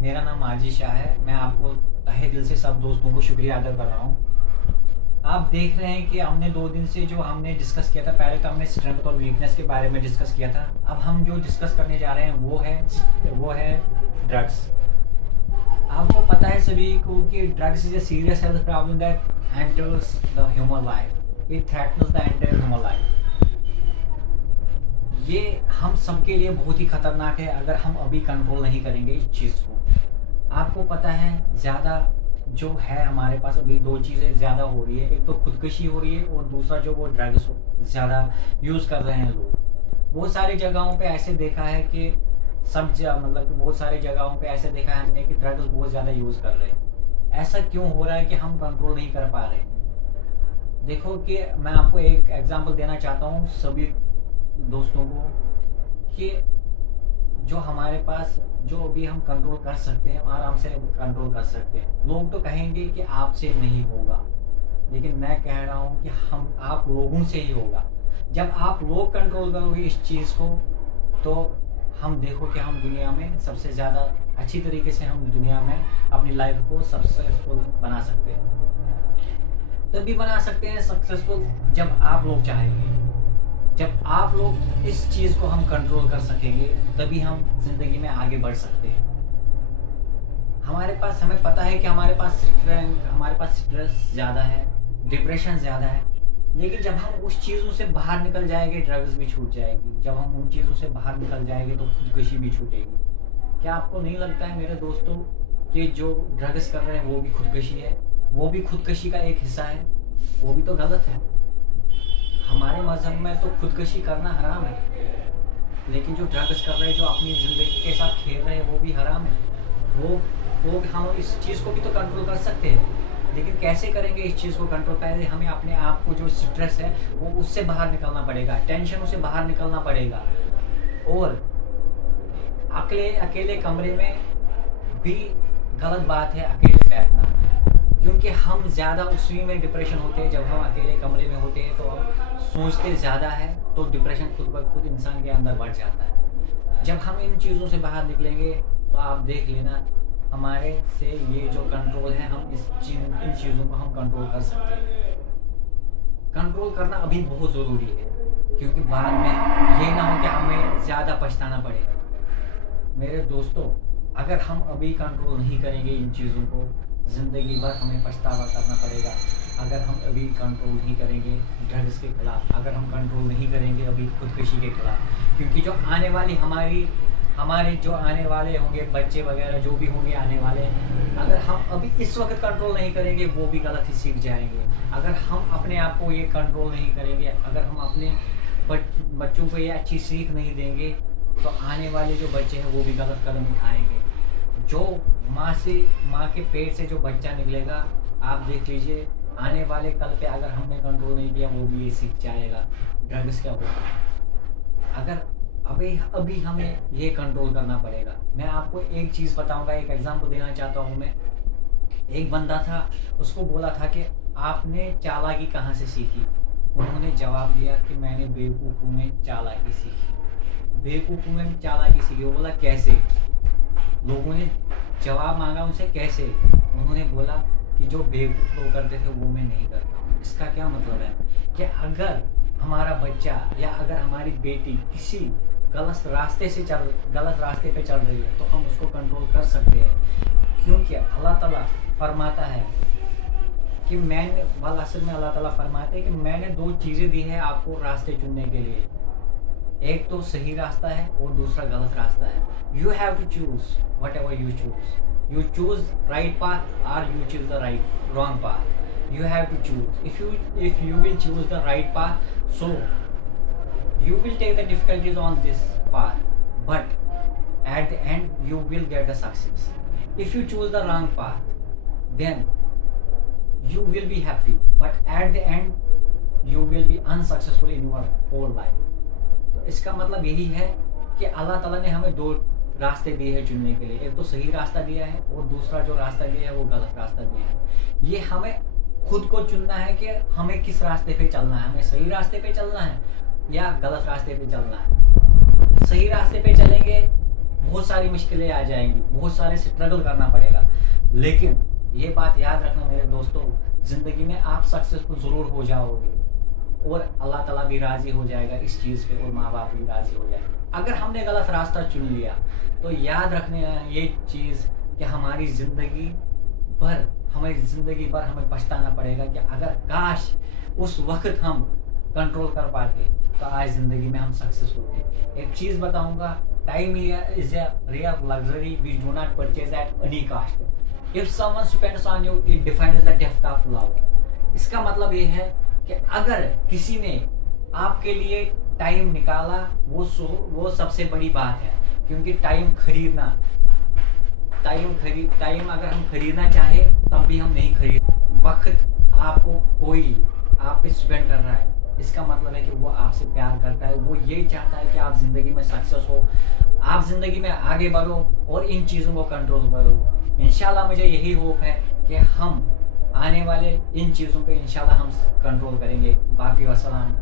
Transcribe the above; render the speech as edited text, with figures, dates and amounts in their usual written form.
मेरा नाम आजी शाह है। मैं आपको तहे दिल से सब दोस्तों को शुक्रिया अदा कर रहा हूँ। आप देख रहे हैं कि हमने 2 दिन से जो हमने डिस्कस किया था, पहले तो हमने स्ट्रेंथ और वीकनेस के बारे में डिस्कस किया था। अब हम जो डिस्कस करने जा रहे हैं वो है ड्रग्स। आपको पता है सभी को कि drugs is a serious health problem that enters the human life. It threatens the entire human life. ये हम सबके लिए बहुत ही खतरनाक है अगर हम अभी कंट्रोल नहीं करेंगे इस चीज़ को। आपको पता है ज़्यादा जो है हमारे पास अभी 2 चीज़ें ज़्यादा हो रही है। एक तो खुदकुशी हो रही है और दूसरा जो वो ड्रग्स ज़्यादा यूज़ कर रहे हैं लोग। बहुत सारी जगहों पे ऐसे देखा है कि मतलब कि बहुत सारी जगहों पे ऐसे देखा है हमने कि ड्रग्स बहुत ज़्यादा यूज़ कर रहे हैं। ऐसा क्यों हो रहा है कि हम कंट्रोल नहीं कर पा रहे हैं? देखो कि मैं आपको एक एग्जांपल देना चाहता हूँ सभी दोस्तों को कि जो हमारे पास जो अभी हम कंट्रोल कर सकते हैं, आराम से कंट्रोल कर सकते हैं। लोग तो कहेंगे कि आपसे नहीं होगा, लेकिन मैं कह रहा हूँ कि हम आप लोगों से ही होगा। जब आप लोग कंट्रोल करोगे इस चीज़ को, तो हम देखो कि हम दुनिया में सबसे ज़्यादा अच्छी तरीके से हम दुनिया में अपनी लाइफ को सक्सेसफुल बना सकते हैं। तभी बना सकते हैं सक्सेसफुल जब आप लोग चाहेंगे। जब आप लोग इस चीज़ को हम कंट्रोल कर सकेंगे, तभी हम ज़िंदगी में आगे बढ़ सकते हैं। हमें पता है कि हमारे पास स्ट्रेस ज़्यादा है, डिप्रेशन ज़्यादा है, लेकिन जब हम उस चीज़ों से बाहर निकल जाएंगे, ड्रग्स भी छूट जाएगी। जब हम उन चीज़ों से बाहर निकल जाएंगे तो खुदकुशी भी छूटेगी। क्या आपको नहीं लगता है मेरे दोस्तों कि जो ड्रग्स कर रहे हैं वो भी खुदकुशी है? वो भी खुदकुशी का एक हिस्सा है। वो भी तो गलत है। हमारे मज़हब में तो खुदकुशी करना हराम है, लेकिन जो ड्रग्स कर रहे हैं, जो अपनी ज़िंदगी के साथ खेल रहे हैं, वो भी हराम है। वो हम इस चीज़ को भी तो कंट्रोल कर सकते हैं, लेकिन कैसे करेंगे इस चीज़ को कंट्रोल? पहले हमें अपने आप को जो स्ट्रेस है वो उससे बाहर निकलना पड़ेगा, टेंशन से बाहर निकलना पड़ेगा। और अकेले अकेले कमरे में भी गलत बात है अकेले बैठना, क्योंकि हम ज़्यादा उसी में डिप्रेशन होते हैं। जब हम अकेले कमरे में होते हैं तो हम सोचते ज़्यादा है, तो डिप्रेशन खुद ब खुद इंसान के अंदर बढ़ जाता है। जब हम इन चीज़ों से बाहर निकलेंगे तो आप देख लेना, हमारे से ये जो कंट्रोल है, हम इन चीज़ों को हम कंट्रोल कर सकते हैं। कंट्रोल करना अभी बहुत ज़रूरी है, क्योंकि बाद में ये ना हो कि हमें ज़्यादा पछताना पड़े। मेरे दोस्तों, अगर हम अभी कंट्रोल नहीं करेंगे इन चीज़ों को, ज़िंदगी भर हमें पछतावा करना पड़ेगा। अगर हम अभी कंट्रोल नहीं करेंगे ड्रग्स के खिलाफ, अगर हम कंट्रोल नहीं करेंगे अभी खुदकुशी के खिलाफ, क्योंकि जो आने वाली हमारे जो आने वाले होंगे बच्चे वगैरह जो भी होंगे आने वाले, अगर हम अभी इस वक्त कंट्रोल नहीं करेंगे वो भी गलत ही सीख जाएंगे। अगर हम अपने आप को ये कंट्रोल नहीं करेंगे, अगर हम अपने बच्चों को ये अच्छी सीख नहीं देंगे, तो आने वाले जो बच्चे हैं वो भी गलत कदम उठाएंगे। जो माँ के पेट से जो बच्चा निकलेगा, आप देख लीजिए आने वाले कल पे अगर हमने कंट्रोल नहीं किया वो भी ये सीख जाएगा ड्रग्स क्या होता है। अगर अभी अभी हमें ये कंट्रोल करना पड़ेगा। मैं आपको एक चीज़ बताऊंगा, एक एग्जांपल देना चाहता हूँ मैं। एक बंदा था, उसको बोला था कि आपने चालाकी कहाँ से सीखी? उन्होंने जवाब दिया कि मैंने बेवकूफ़ों में चालाकी सीखी। बेवकूफ़ों में चालाकी सीखी। वो बोला कैसे? लोगों ने जवाब मांगा उनसे कैसे? उन्होंने बोला कि जो बेवकूफ़ लोग करते थे वो मैं नहीं करता हूँ। इसका क्या मतलब है कि अगर हमारा बच्चा या अगर हमारी बेटी किसी गलत रास्ते पे चल रही है तो हम उसको कंट्रोल कर सकते हैं, क्योंकि अल्लाह ताला फरमाता है कि असल में अल्लाह ताला फरमाते हैं कि मैंने 2 चीज़ें दी है आपको रास्ते चुनने के लिए। एक तो सही रास्ता है और दूसरा गलत रास्ता है। You have to choose whatever you choose. You choose right path और you choose the wrong path. You have to choose. If you will choose the right path, so you will take the difficulties on this path, but at the end you will get the success. If you choose the wrong path, then you will be happy, but at the end you will be unsuccessful in your whole life. तो इसका मतलब यही है कि अल्लाह ताला ने हमें 2 रास्ते दिए हैं चुनने के लिए। एक तो सही रास्ता दिया है और दूसरा जो रास्ता दिया है वो गलत रास्ता दिया है। ये हमें खुद को चुनना है कि हमें किस रास्ते पे चलना है। हमें सही रास्ते पे चलना है या गलत रास्ते पे चलना है। सही रास्ते पे चलेंगे बहुत सारी मुश्किलें आ जाएंगी, बहुत सारे स्ट्रगल करना पड़ेगा। लेकिन ये बात याद रखना मेरे दोस्तों, ज़िंदगी में आप सक्सेसफुल ज़रूर हो जाओगे और अल्लाह ताला भी राज़ी हो जाएगा इस चीज़ पे, और माँ बाप भी राज़ी हो जाएंगे। अगर हमने गलत रास्ता चुन लिया तो याद रखने ये चीज़ कि हमारी ज़िंदगी भर हमें पछताना पड़ेगा कि अगर काश उस वक्त हम कंट्रोल कर पाते तो आज ज़िंदगी में हम सक्सेस होते। एक चीज़ बताऊंगा, time is a real luxury we do not purchase at any cost. If someone spends on you, it defines the depth of love. इसका मतलब ये है कि अगर किसी ने आपके लिए टाइम निकाला, वो सबसे बड़ी बात है। क्योंकि टाइम अगर हम खरीदना चाहे तब भी हम नहीं खरीद। वक्त आपको कोई आप पे स्पेंड कर रहा है, इसका मतलब है कि वो आपसे प्यार करता है, वो ये चाहता है कि आप ज़िंदगी में सक्सेस हो, आप ज़िंदगी में आगे बढ़ो और इन चीज़ों को कंट्रोल करो। इंशाल्लाह मुझे यही होप है कि हम आने वाले इन चीज़ों पे इंशाल्लाह हम कंट्रोल करेंगे। बाकी वस्सलाम।